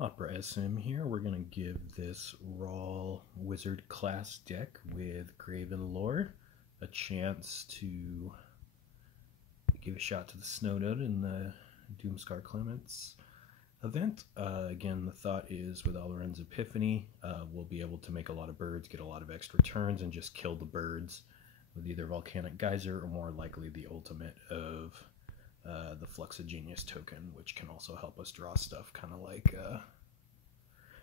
Opera SM here. We're going to give this Ral Wizard Class deck with Graven Lore a chance to give a shot to the Snow Node in the Doomscar Clements event. Again, the thought is with Alvaren's Epiphany, we'll be able to make a lot of birds, get a lot of extra turns, and just kill the birds with either Volcanic Geyser or more likely the ultimate of the Flux of Genius token, which can also help us draw stuff kind of like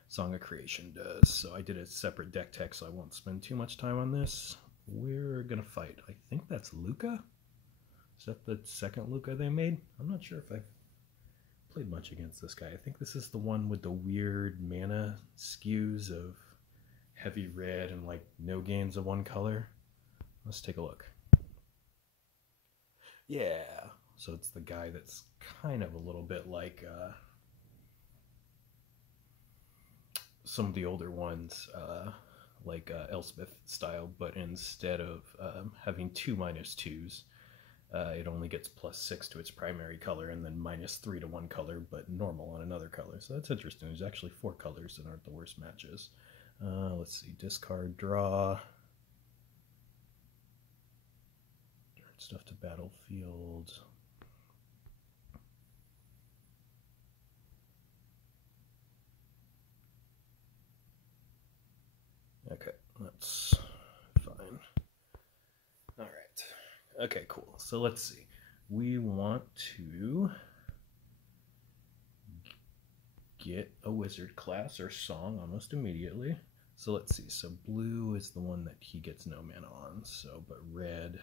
Song of Creation does. So I did a separate deck tech, so I won't spend too much time on this. We're going to fight. I think that's Luca? Is that the second Luca they made? I'm not sure if I've played much against this guy. I think this is the one with the weird mana skews of heavy red and like no gains of one color. Let's take a look. Yeah, so it's the guy that's kind of a little bit like some of the older ones, like Elspeth style, but instead of having two -2s, it only gets +6 to its primary color and then -3 to one color, but normal on another color. So that's interesting. There's actually 4 colors that aren't the worst matches. Let's see, discard, draw. Stuff to battlefield. Okay, that's fine. All right. Okay, cool. So let's see. We want to get a wizard class or song almost immediately. So let's see. So blue is the one that he gets no mana on. So, but red.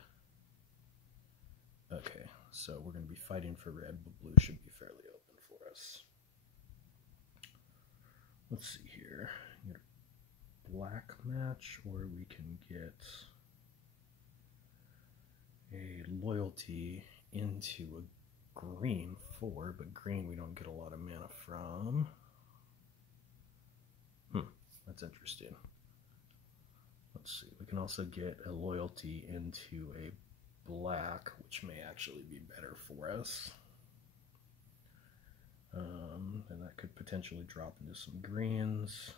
Okay, so we're going to be fighting for red, but blue should be fairly open for us. Let's see here. Get a black match, or we can get a loyalty into a green 4, but green we don't get a lot of mana from. That's interesting. Let's see. We can also get a loyalty into a black, which may actually be better for us. And that could potentially drop into some greens.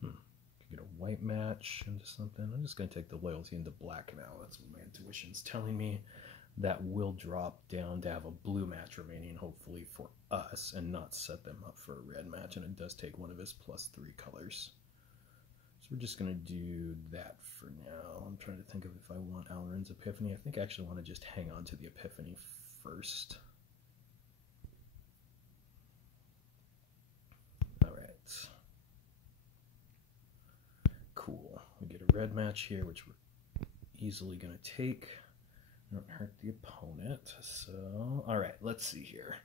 Could get a white match into something. I'm just going to take the loyalty into black now. That's what my intuition's telling me. That will drop down to have a blue match remaining, hopefully for us, and not set them up for a red match. And it does take one of his +3 colors. So we're just going to do that for now. I'm trying to think of if I want Alvaren's Epiphany. I think I actually want to just hang on to the Epiphany first. Alright. Cool. We get a red match here, which we're easily going to take. Don't hurt the opponent. So, alright, let's see here.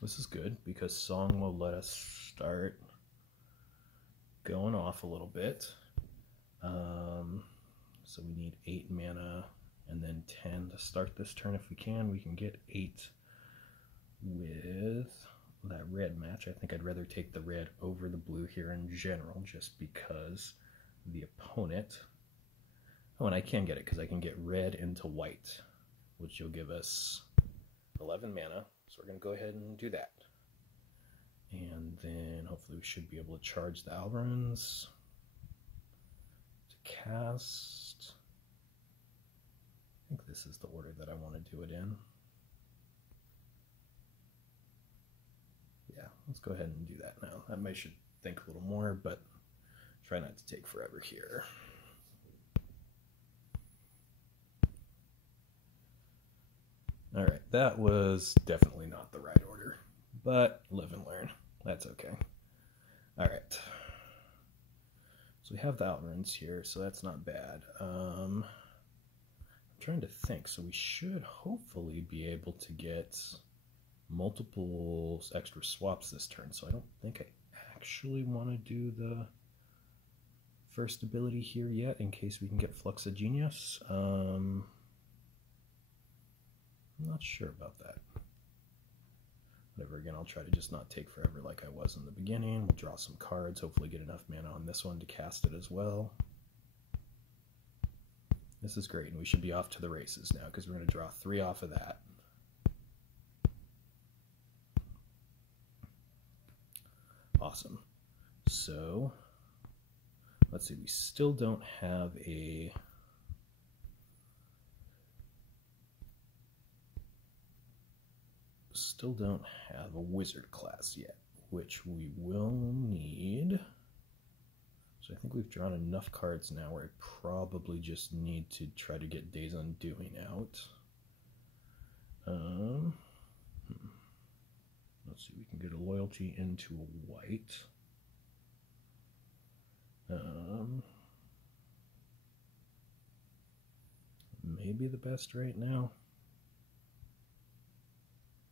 This is good because Song will let us start going off a little bit. So we need 8 mana and then 10 to start this turn if we can. We can get 8 with that red match. I think I'd rather take the red over the blue here in general, just because the opponent... Oh, and I can get it because I can get red into white, which will give us 11 mana. So we're going to go ahead and do that. And then hopefully we should be able to charge the Alvarens to cast. I think this is the order that I want to do it in. Yeah, let's go ahead and do that now. I should think a little more, but try not to take forever here. Alright, that was definitely not the right order, but live and learn. That's okay. Alright. So we have the Alvarens here, so that's not bad. I'm trying to think. So we should hopefully be able to get multiple extra swaps this turn. So I don't think I actually want to do the first ability here yet, in case we can get Flux of Genius. I'm not sure about that. Whatever, again, I'll try to just not take forever like I was in the beginning. We'll draw some cards, hopefully get enough mana on this one to cast it as well. This is great, and we should be off to the races now because we're going to draw 3 off of that. Awesome. So, let's see, we still don't have a wizard class yet, which we will need. So I think we've drawn enough cards now where I probably just need to try to get Days Undoing out. Let's see, we can get a loyalty into a white. Maybe the best right now.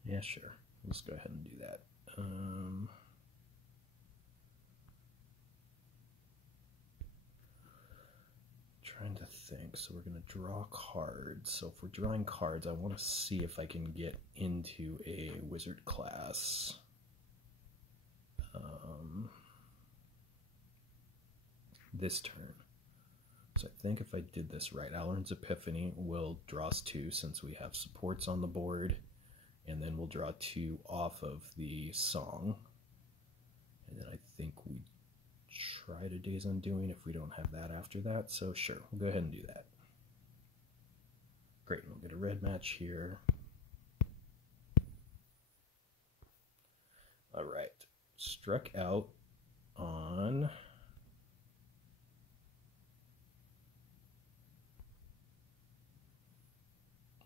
Yeah, sure. Let's go ahead and do that. Trying to think. So we're going to draw cards. So if we're drawing cards, I want to see if I can get into a wizard class. This turn. So I think if I did this right, Alrund's Epiphany will draw us 2 since we have supports on the board, and then we'll draw 2 off of the song. And then I think we try to Days Undoing if we don't have that after that. So sure, we'll go ahead and do that. Great, we'll get a red match here. All right, struck out on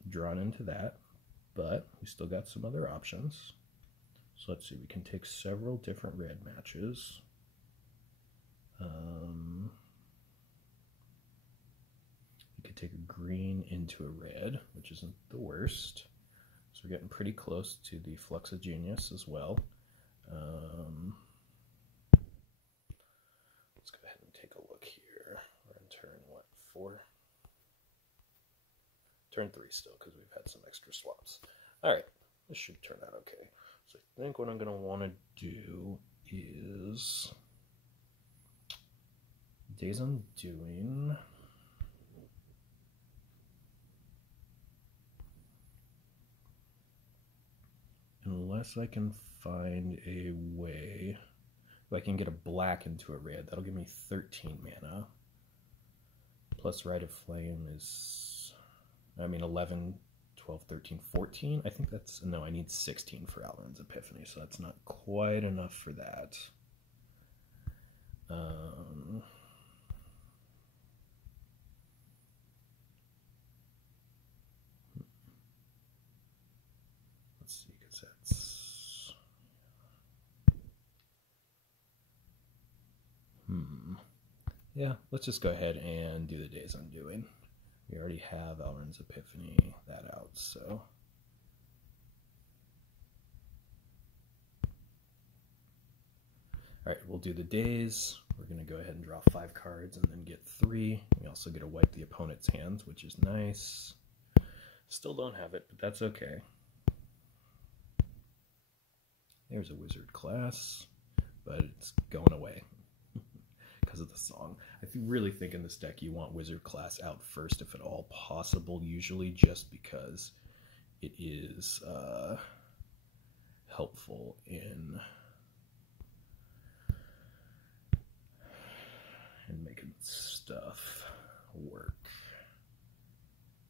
drawn into that, but we still got some other options. So let's see, we can take several different red matches. We could take a green into a red, which isn't the worst. So we're getting pretty close to the Flux of Genius as well. Let's go ahead and take a look here. We're in turn, what, 4? Turn 3 still, because we've had some extra swaps. All right, this should turn out okay. So I think what I'm going to want to do is Days Undoing. Unless I can find a way, if I can get a black into a red, that'll give me 13 mana. Plus Rite of Flame is, 11, 12, 13, 14. I think that's, no, I need 16 for Alrund's Epiphany, so that's not quite enough for that. Let's see, because that's... Yeah, let's just go ahead and do the Days Undoing. We already have Alrund's Epiphany, that out, so... Alright, we'll do the days. We're going to go ahead and draw 5 cards and then get 3. We also get to wipe the opponent's hands, which is nice. Still don't have it, but that's okay. There's a wizard class, but it's going away because of the song. I really think in this deck you want wizard class out first if at all possible, usually just because it is helpful in making stuff work,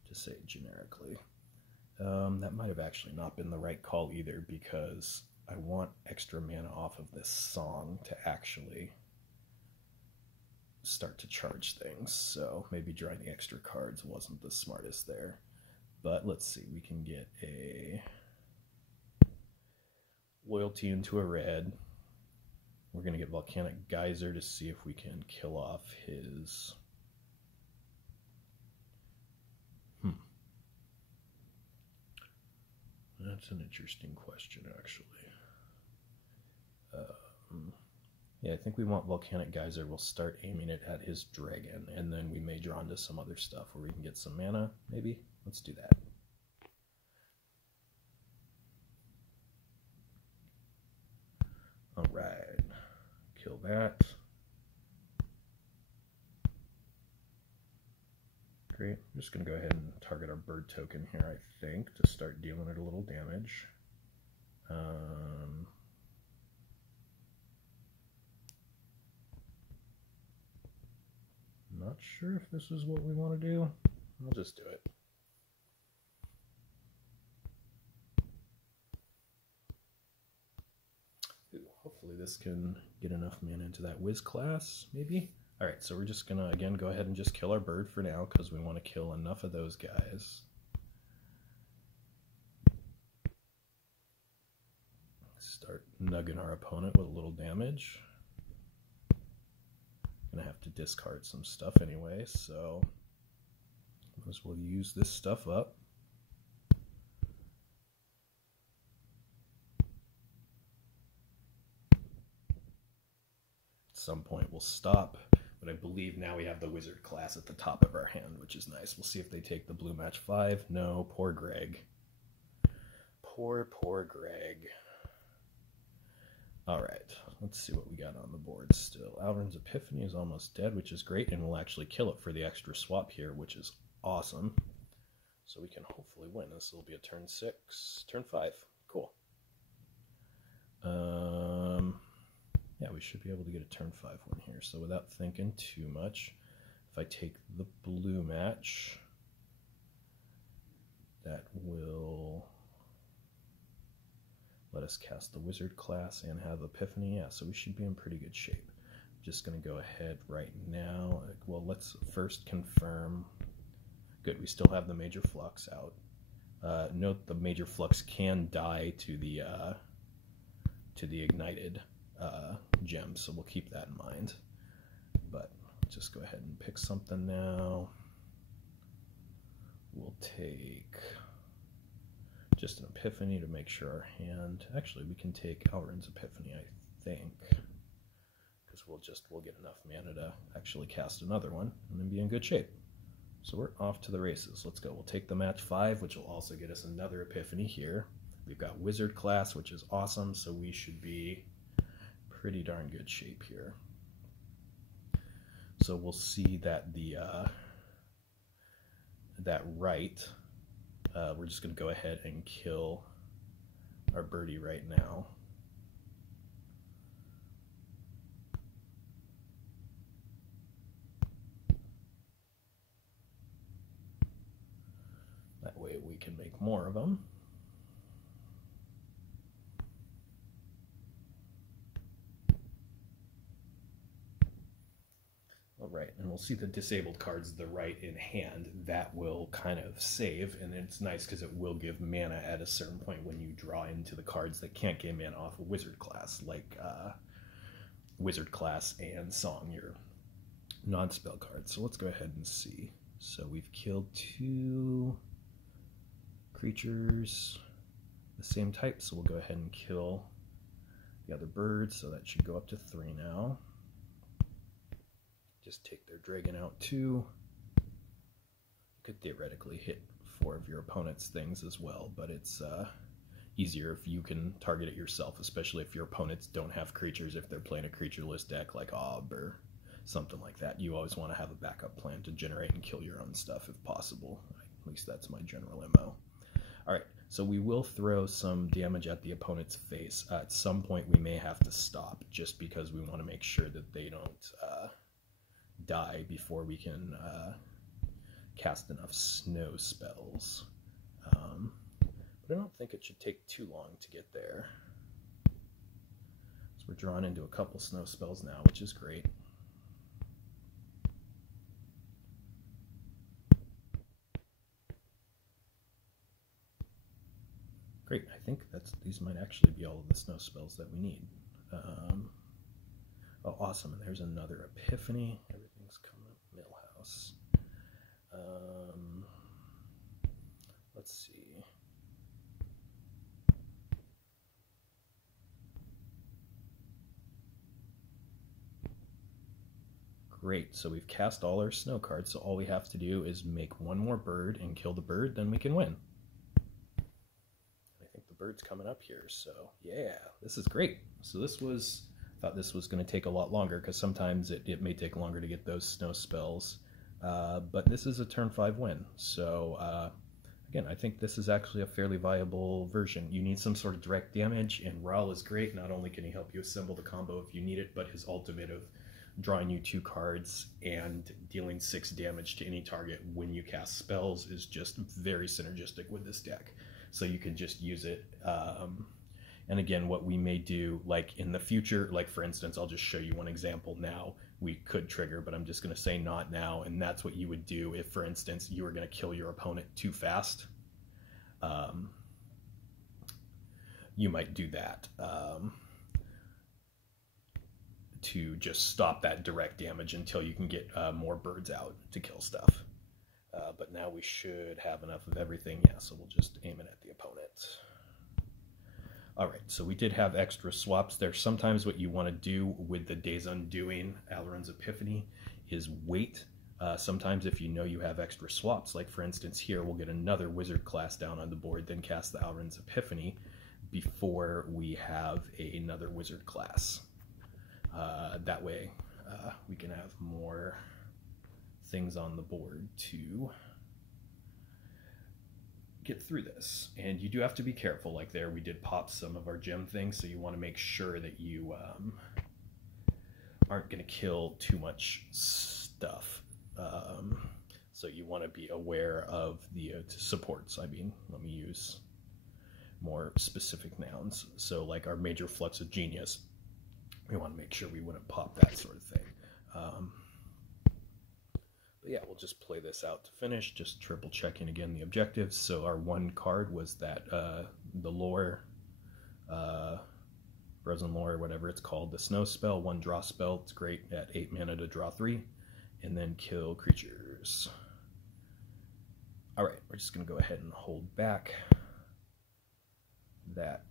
to say it generically. That might have actually not been the right call either, because I want extra mana off of this song to actually start to charge things, so maybe drawing the extra cards wasn't the smartest there. But let's see, we can get a loyalty into a red. We're going to get Volcanic Geyser to see if we can kill off his... That's an interesting question, actually. Yeah, I think we want Volcanic Geyser. We'll start aiming it at his dragon, and then we may draw into some other stuff where we can get some mana, maybe? Let's do that. Alright. Kill that. Great. I'm just going to go ahead and target our bird token here, I think, to start dealing it a little damage. Not sure if this is what we want to do. We'll just do it. Ooh, hopefully this can get enough mana into that Wiz class, maybe? Alright, so we're just going to, again, go ahead and just kill our bird for now, because we want to kill enough of those guys. Start nugging our opponent with a little damage. Gonna have to discard some stuff anyway, so might as well use this stuff up. At some point we'll stop, but I believe now we have the wizard class at the top of our hand, which is nice. We'll see if they take the blue match 5. No, poor Greg. Poor Greg. Alright, let's see what we got on the board still. Alvern's Epiphany is almost dead, which is great, and we'll actually kill it for the extra swap here, which is awesome. So we can hopefully win. This will be a turn 6, turn 5. Cool. Yeah, we should be able to get a turn 5 win here. So without thinking too much, if I take the blue match, that will let us cast the wizard class and have Epiphany. Yeah, so we should be in pretty good shape. Just going to go ahead right now. Well, let's first confirm. Good, we still have the Major Flux out. Note the Major Flux can die to the ignited gem, so we'll keep that in mind. But just go ahead and pick something now. We'll take just an Epiphany to make sure our hand... Actually, we can take Alvern's Epiphany, I think, because we'll get enough mana to actually cast another one and then be in good shape. So we're off to the races. Let's go. We'll take the match 5, which will also get us another Epiphany here. We've got Wizard class, which is awesome, so we should be pretty darn good shape here. So we'll see that the that right, we're just going to go ahead and kill our birdie right now. That way we can make more of them. All right, and we'll see the disabled cards to the right in hand. That will kind of save, and it's nice because it will give mana at a certain point when you draw into the cards that can't get mana off a wizard class, like wizard class and song, your non-spell cards. So let's go ahead and see. So we've killed 2 creatures the same type, so we'll go ahead and kill the other bird, so that should go up to 3 now. Just take their dragon out too. You could theoretically hit 4 of your opponent's things as well, but it's easier if you can target it yourself, especially if your opponents don't have creatures. If they're playing a creatureless deck like Ob or something like that, you always want to have a backup plan to generate and kill your own stuff if possible. At least that's my general MO. Alright, so we will throw some damage at the opponent's face. At some point we may have to stop, just because we want to make sure that they don't die before we can cast enough snow spells. But I don't think it should take too long to get there. So we're drawn into a couple snow spells now, which is great. Great, I think these might actually be all of the snow spells that we need. Oh, awesome, and there's another Epiphany. Everything's coming up. Millhouse. Let's see. Great, so we've cast all our snow cards, so all we have to do is make one more bird and kill the bird, then we can win. I think the bird's coming up here, so yeah, this is great. So this was... thought this was going to take a lot longer, because sometimes it may take longer to get those snow spells. but this is a turn 5 win, so again, I think this is actually a fairly viable version. You need some sort of direct damage, and Ral is great. Not only can he help you assemble the combo if you need it, but his ultimate of drawing you 2 cards and dealing 6 damage to any target when you cast spells is just very synergistic with this deck. So you can just use it. And again, what we may do, like in the future, like for instance, I'll just show you one example now. We could trigger, but I'm just going to say not now, and that's what you would do if, for instance, you were going to kill your opponent too fast. You might do that to just stop that direct damage until you can get more birds out to kill stuff. But now we should have enough of everything, yeah, so we'll just aim it at the opponent. Alright, so we did have extra swaps there. Sometimes what you want to do with the Days Undoing Alrund's Epiphany is wait. Sometimes if you know you have extra swaps, like for instance here, we'll get another wizard class down on the board, then cast the Alrund's Epiphany before we have another wizard class. That way we can have more things on the board to get through this. And you do have to be careful. Like there we did pop some of our gem things, so you want to make sure that you aren't going to kill too much stuff. So you want to be aware of the supports. I mean, let me use more specific nouns. So like our major flux of genius, we want to make sure we wouldn't pop that sort of thing. But yeah, we'll just play this out to finish, just triple checking again the objectives. So our one card was that the lore, Frozen Lore, whatever it's called, the snow spell, 1 draw spell. It's great at 8 mana to draw 3, and then kill creatures. Alright, we're just going to go ahead and hold back that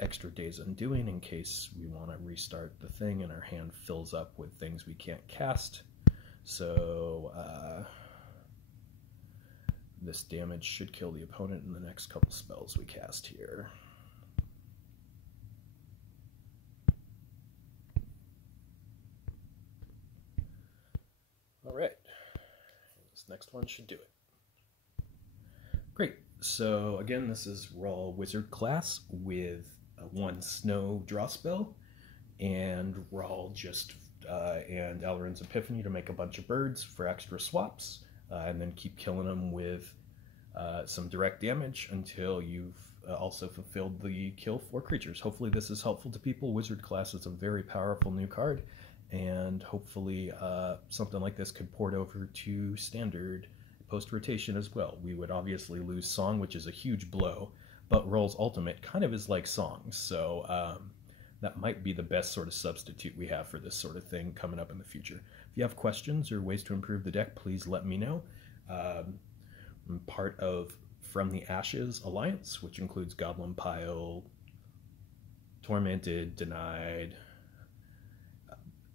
extra Days Undoing in case we want to restart the thing and our hand fills up with things we can't cast. So this damage should kill the opponent in the next couple spells we cast here. Alright, this next one should do it. Great, so again, this is Ral Wizard Class with 1 snow draw spell, and Ral just and Alrund's Epiphany to make a bunch of birds for extra swaps, and then keep killing them with some direct damage until you've also fulfilled the kill 4 creatures. Hopefully this is helpful to people. Wizard Class is a very powerful new card, and hopefully something like this could port over to Standard post-rotation as well. We would obviously lose Song, which is a huge blow, but Ral's ultimate kind of is like Song, so that might be the best sort of substitute we have for this sort of thing coming up in the future. If you have questions or ways to improve the deck, please let me know. I'm part of From the Ashes Alliance, which includes Goblin Pile, Tormented, Denied,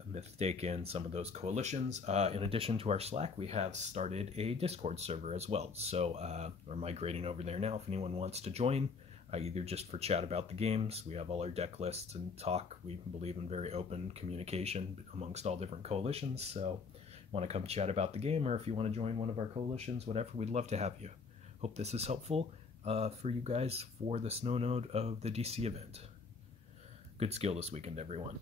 Mistaken, some of those coalitions. In addition to our Slack, we have started a Discord server as well. So we're migrating over there now if anyone wants to join, either just for chat about the games. We have all our deck lists and talk. We believe in very open communication amongst all different coalitions. So want to come chat about the game, or if you want to join one of our coalitions, whatever, we'd love to have you. Hope this is helpful for you guys for the snow node of the DC event. Good skill this weekend, everyone.